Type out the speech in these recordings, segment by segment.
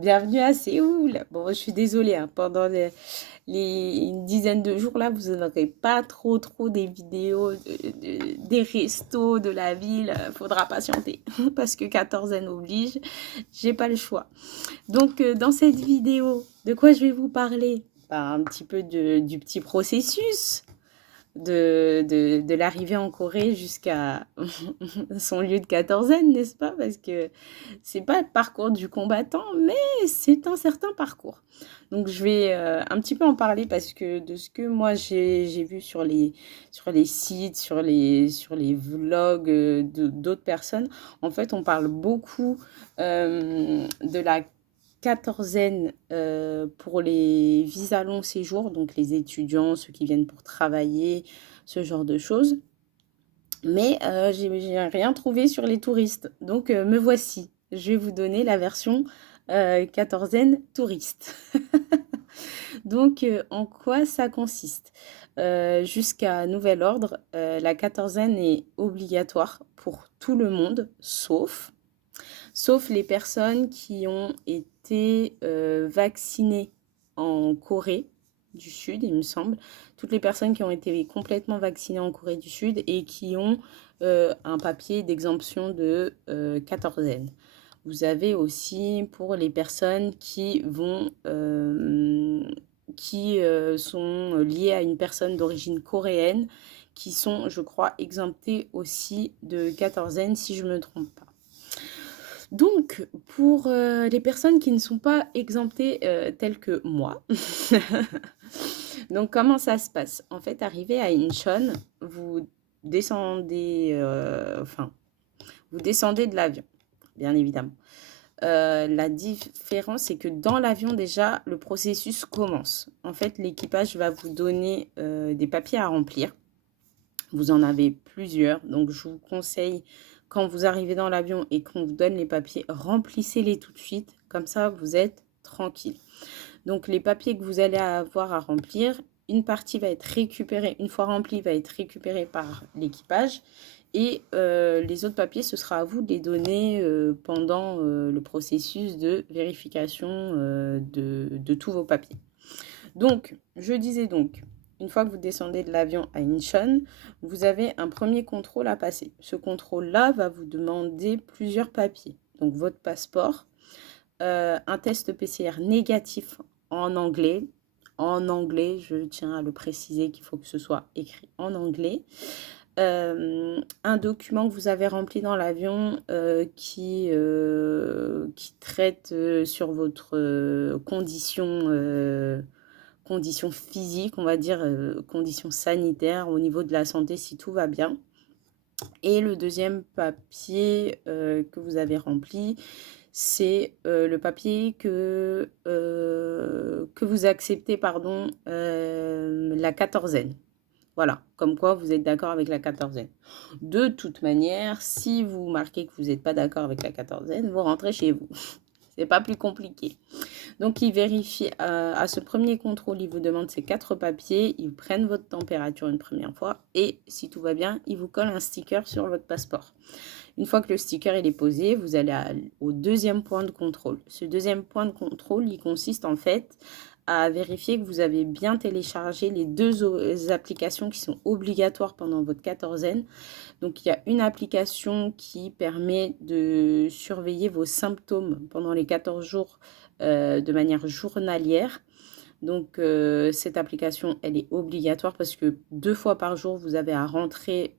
Bienvenue à Séoul. Bon, je suis désolée, hein, pendant une dizaine de jours là, vous n'aurez pas trop des vidéos des restos de la ville. Faudra patienter parce que quatorzaine oblige. J'ai pas le choix. Donc, dans cette vidéo, de quoi je vais vous parler? Bah, un petit peu du petit processus de l'arrivée en Corée jusqu'à son lieu de quatorzaine, n'est-ce pas? Parce que c'est pas le parcours du combattant, mais c'est un certain parcours. Donc je vais un petit peu en parler parce que de ce que moi j'ai vu sur les sites, sur les vlogs d'autres personnes, en fait on parle beaucoup de la quatorzaine pour les visas long séjour, donc les étudiants, ceux qui viennent pour travailler, ce genre de choses. Mais j'ai rien trouvé sur les touristes. Donc me voici. Je vais vous donner la version quatorzaine touriste. Donc en quoi ça consiste? Jusqu'à nouvel ordre, la quatorzaine est obligatoire pour tout le monde, sauf les personnes qui ont été vaccinées en Corée du Sud, il me semble. Toutes les personnes qui ont été complètement vaccinées en Corée du Sud et qui ont un papier d'exemption de quatorzaine. Vous avez aussi pour les personnes qui sont liées à une personne d'origine coréenne, qui sont, je crois, exemptées aussi de quatorzaine, si je ne me trompe pas. Donc, pour les personnes qui ne sont pas exemptées telles que moi, donc comment ça se passe? En fait, arrivé à Incheon, vous descendez, vous descendez de l'avion, bien évidemment. La différence, c'est que dans l'avion, déjà, le processus commence. En fait, l'équipage va vous donner des papiers à remplir. Vous en avez plusieurs, donc je vous conseille, quand vous arrivez dans l'avion et qu'on vous donne les papiers, remplissez-les tout de suite, comme ça vous êtes tranquille. Donc les papiers que vous allez avoir à remplir, une partie va être récupérée, une fois remplie, va être récupérée par l'équipage, et les autres papiers, ce sera à vous de les donner pendant le processus de vérification de tous vos papiers. Donc, je disais donc, une fois que vous descendez de l'avion à Incheon, vous avez un premier contrôle à passer. Ce contrôle-là va vous demander plusieurs papiers. Donc, votre passeport, un test PCR négatif en anglais. En anglais, je tiens à le préciser qu'il faut que ce soit écrit en anglais. Un document que vous avez rempli dans l'avion qui traite sur votre conditions physiques, on va dire, conditions sanitaires au niveau de la santé si tout va bien. Et le deuxième papier que vous avez rempli, c'est le papier que vous acceptez, pardon, la quatorzaine. Voilà, comme quoi vous êtes d'accord avec la quatorzaine. De toute manière, si vous marquez que vous n'êtes pas d'accord avec la quatorzaine, vous rentrez chez vous. C'est pas plus compliqué. Donc, ils vérifient à ce premier contrôle, ils vous demandent ces 4 papiers, ils prennent votre température une première fois et si tout va bien, ils vous collent un sticker sur votre passeport. Une fois que le sticker il est posé, vous allez au deuxième point de contrôle. Ce deuxième point de contrôle, il consiste en fait à vérifier que vous avez bien téléchargé les deux applications qui sont obligatoires pendant votre quatorzaine. Donc, il y a une application qui permet de surveiller vos symptômes pendant les 14 jours de manière journalière. Donc, cette application, elle est obligatoire parce que 2 fois par jour, vous avez à rentrer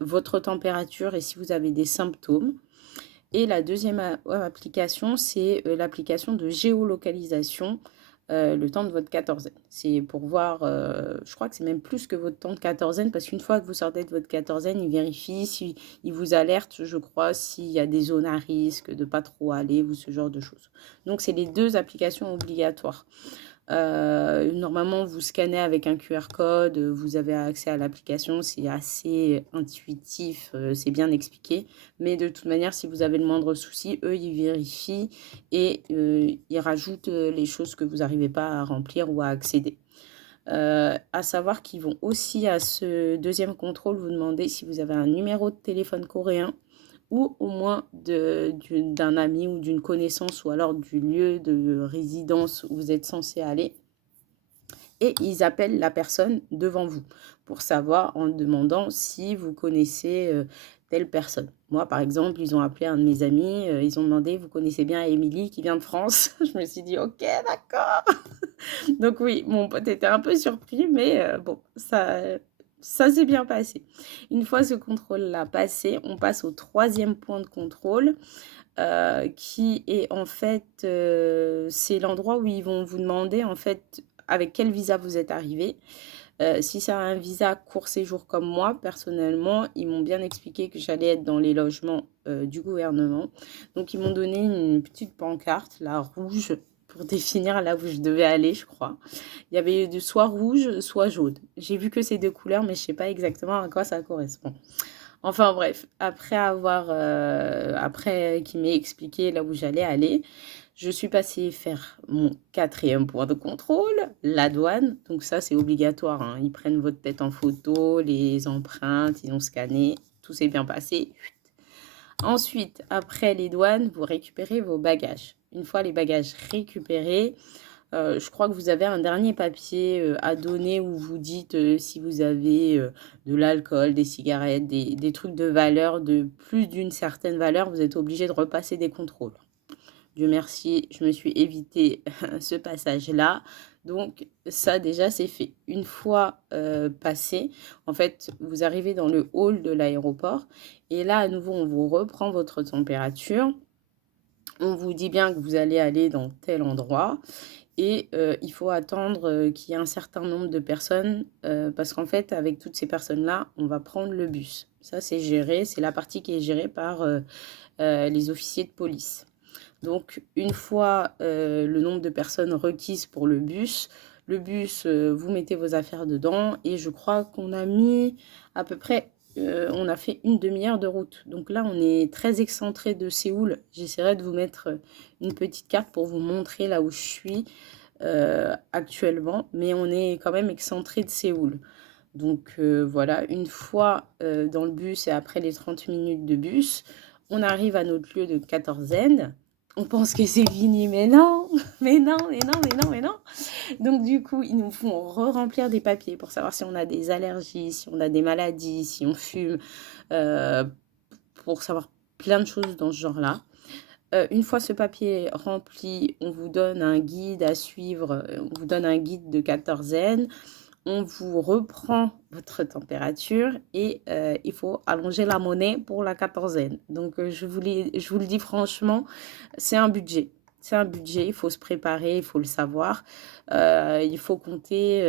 votre température et si vous avez des symptômes. Et la deuxième application, c'est l'application de géolocalisation le temps de votre quatorzaine. C'est pour voir, je crois que c'est même plus que votre temps de quatorzaine, parce qu'une fois que vous sortez de votre quatorzaine, il vérifie, il vous alerte, je crois, s'il y a des zones à risque, de pas trop aller, ou ce genre de choses. Donc, c'est les deux applications obligatoires. Normalement, vous scannez avec un QR code, vous avez accès à l'application, c'est assez intuitif, c'est bien expliqué. Mais de toute manière, si vous avez le moindre souci, eux, ils vérifient et ils rajoutent les choses que vous n'arrivez pas à remplir ou à accéder. À savoir qu'ils vont aussi à ce deuxième contrôle vous demander si vous avez un numéro de téléphone coréen ou au moins d'un ami ou d'une connaissance ou alors du lieu de résidence où vous êtes censé aller. Et ils appellent la personne devant vous pour savoir en demandant si vous connaissez telle personne. Moi, par exemple, ils ont appelé un de mes amis, ils ont demandé, vous connaissez bien Émilie qui vient de France? Je me suis dit, ok, d'accord. Donc oui, mon pote était un peu surpris, mais bon, ça s'est bien passé. Une fois ce contrôle-là passé, on passe au troisième point de contrôle, qui est en fait, c'est l'endroit où ils vont vous demander en fait avec quel visa vous êtes arrivé. Si c'est un visa court séjour comme moi, personnellement, ils m'ont bien expliqué que j'allais être dans les logements du gouvernement. Donc, ils m'ont donné une petite pancarte, là, rouge, pour définir là où je devais aller, je crois. Il y avait soit rouge, soit jaune. J'ai vu que ces deux couleurs, mais je ne sais pas exactement à quoi ça correspond. Enfin bref, après qu'il m'ait expliqué là où j'allais aller, je suis passée faire mon quatrième point de contrôle, la douane. Donc ça, c'est obligatoire, hein. Ils prennent votre tête en photo, les empreintes, ils ont scanné, tout s'est bien passé. Ensuite, après les douanes, vous récupérez vos bagages. Une fois les bagages récupérés, je crois que vous avez un dernier papier à donner où vous dites si vous avez de l'alcool, des cigarettes, des trucs de valeur, de plus d'une certaine valeur, vous êtes obligé de repasser des contrôles. Dieu merci, je me suis évité ce passage-là. Donc ça déjà c'est fait. Une fois passé, en fait, vous arrivez dans le hall de l'aéroport et là à nouveau on vous reprend votre température. On vous dit bien que vous allez aller dans tel endroit et il faut attendre qu'il y ait un certain nombre de personnes parce qu'en fait, avec toutes ces personnes-là, on va prendre le bus. Ça, c'est géré, c'est la partie qui est gérée par les officiers de police. Donc, une fois le nombre de personnes requises pour le bus, vous mettez vos affaires dedans et je crois qu'on a mis à peu près on a fait une demi-heure de route. Donc là, on est très excentré de Séoul. J'essaierai de vous mettre une petite carte pour vous montrer là où je suis actuellement. Mais on est quand même excentré de Séoul. Donc voilà, une fois dans le bus et après les 30 minutes de bus, on arrive à notre lieu de quatorzaine. On pense que c'est fini, mais non, mais non, mais non, mais non, mais non. Donc du coup, ils nous font re-remplir des papiers pour savoir si on a des allergies, si on a des maladies, si on fume, euh, pour savoir plein de choses dans ce genre-là. Une fois ce papier rempli, on vous donne un guide à suivre, on vous donne un guide de quatorzaine, on vous reprend votre température et il faut allonger la monnaie pour la quatorzaine. Donc je vous le dis franchement, c'est un budget. C'est un budget, il faut se préparer, il faut le savoir. Il faut compter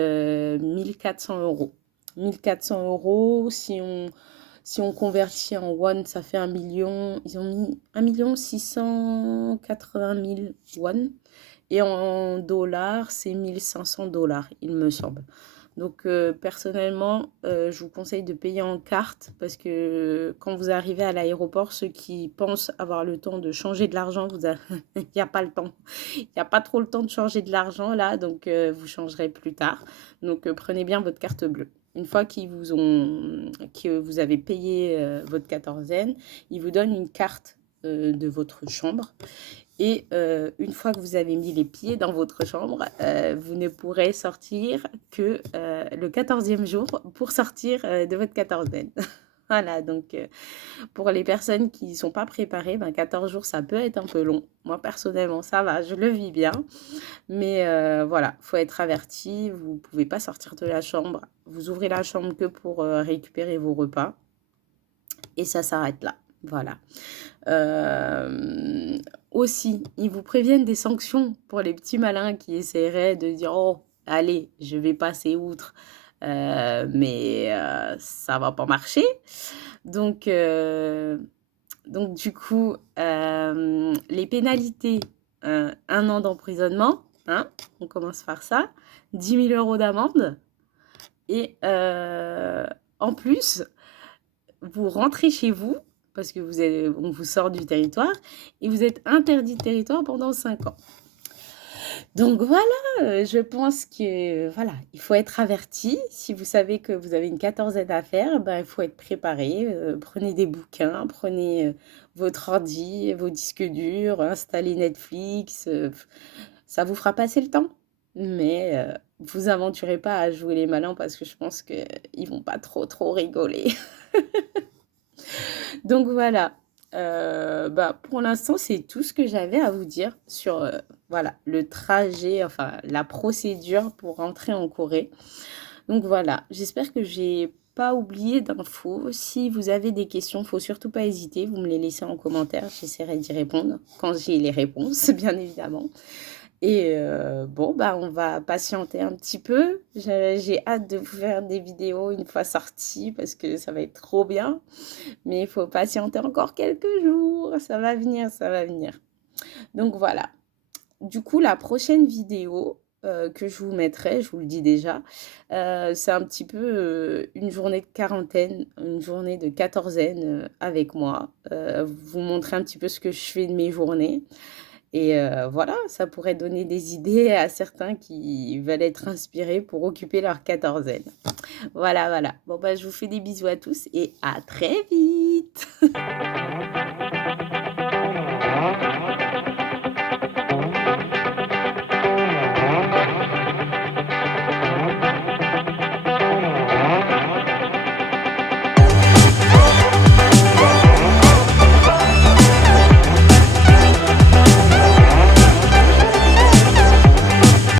1400 euros. 1400 euros, si on convertit en won, ça fait 1 million. Ils ont mis 1 680 000 won. Et en dollars, c'est 1500 dollars, il me semble. Donc personnellement, je vous conseille de payer en carte parce que quand vous arrivez à l'aéroport, ceux qui pensent avoir le temps de changer de l'argent, il n'y a pas le temps. Il n'y a pas trop le temps de changer de l'argent là, donc vous changerez plus tard. Donc prenez bien votre carte bleue. Une fois que vous avez payé votre quatorzaine, ils vous donnent une carte de votre chambre. Et une fois que vous avez mis les pieds dans votre chambre, vous ne pourrez sortir que le 14e jour pour sortir de votre quatorzaine. Voilà, donc pour les personnes qui ne sont pas préparées, 14 jours, ça peut être un peu long. Moi, personnellement, ça va, je le vis bien. Mais voilà, il faut être averti, vous ne pouvez pas sortir de la chambre. Vous ouvrez la chambre que pour récupérer vos repas. Et ça s'arrête là. Voilà. Aussi, ils vous préviennent des sanctions pour les petits malins qui essaieraient de dire oh, allez, je vais passer outre, mais ça va pas marcher. Donc du coup, les pénalités, 1 an d'emprisonnement, hein, on commence par ça, 10 000 euros d'amende, et en plus, vous rentrez chez vous parce que on vous sort du territoire et vous êtes interdit de territoire pendant 5 ans. Donc voilà, je pense que voilà, il faut être averti. Si vous savez que vous avez une quatorzaine à faire, ben, il faut être préparé. Prenez des bouquins, prenez votre ordi, vos disques durs, installez Netflix. Ça vous fera passer le temps. Mais vous aventurez pas à jouer les malins parce que je pense qu'ils vont pas trop rigoler. Donc voilà. Bah, pour l'instant, c'est tout ce que j'avais à vous dire sur voilà, le trajet, enfin la procédure pour rentrer en Corée. Donc voilà, j'espère que j'ai pas oublié d'infos. Si vous avez des questions, faut surtout pas hésiter, vous me les laissez en commentaire, j'essaierai d'y répondre quand j'ai les réponses, bien évidemment. Et bon, bah, on va patienter un petit peu. J'ai hâte de vous faire des vidéos une fois sorties parce que ça va être trop bien. Mais il faut patienter encore quelques jours. Ça va venir, ça va venir. Donc voilà. Du coup, la prochaine vidéo que je vous mettrai, je vous le dis déjà, c'est un petit peu une journée de quarantaine, une journée de quatorzaine avec moi. Vous montrer un petit peu ce que je fais de mes journées. Et voilà, ça pourrait donner des idées à certains qui veulent être inspirés pour occuper leur quatorzaine. Voilà, voilà. Bon, bah, je vous fais des bisous à tous et à très vite.